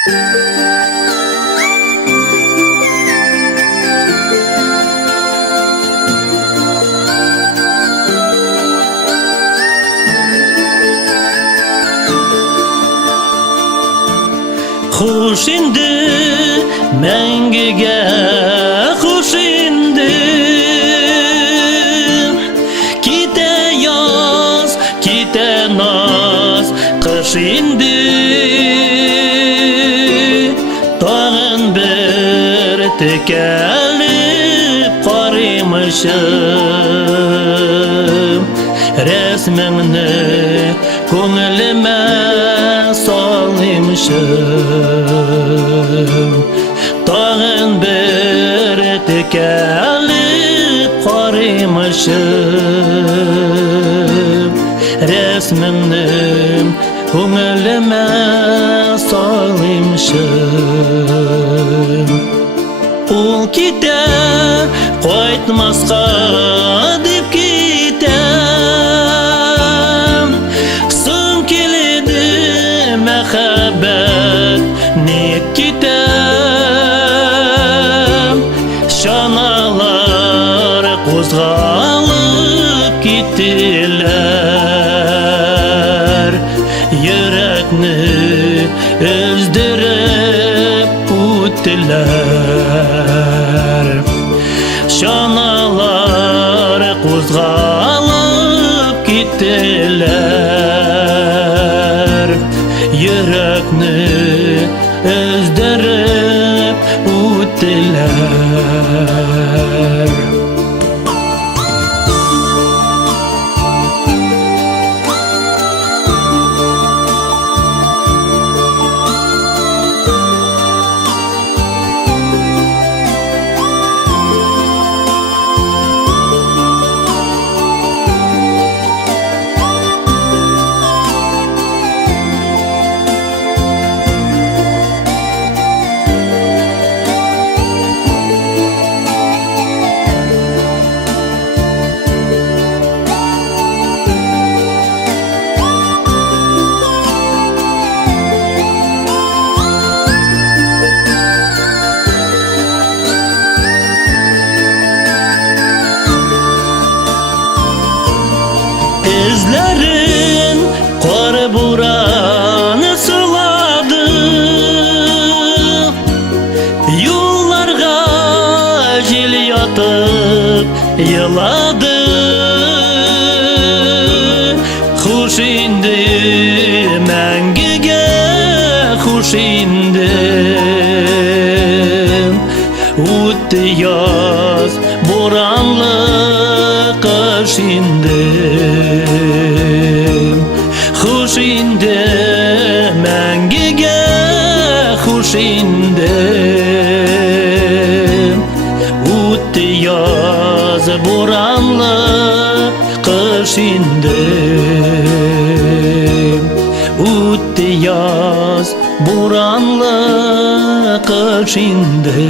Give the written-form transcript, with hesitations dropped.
Huş indi mengige, huş indi. Kite yaz, kite naz, kış indi. Tağın bir tekelip qarıymışım. Resmini ko'nglime salmışım. Tağın bir tekelip qarıymışım. Resmini ko'nglime salmışım. Ул ките, qaytmasqa deb ketem. So'ng keladi muhabbat, ne ketem. Shanalar qo'zg'alib ketdilar. Yurakni o'zdirib o'tdilar. Shanalar qo'zg'alib ketdilar. Yurakni o'zdirib o'tdilar. Izlerin qor burani suladı. Yollarga jil yotib yig'ladi. Xush indi mangiga, xush indi. O'tdi yoz bo'ronli qish indi. Xush indi mangiga, xush indi. O'tdi yoz bo'ronli qish indi. O'tdi yoz bo'ronli qish indi.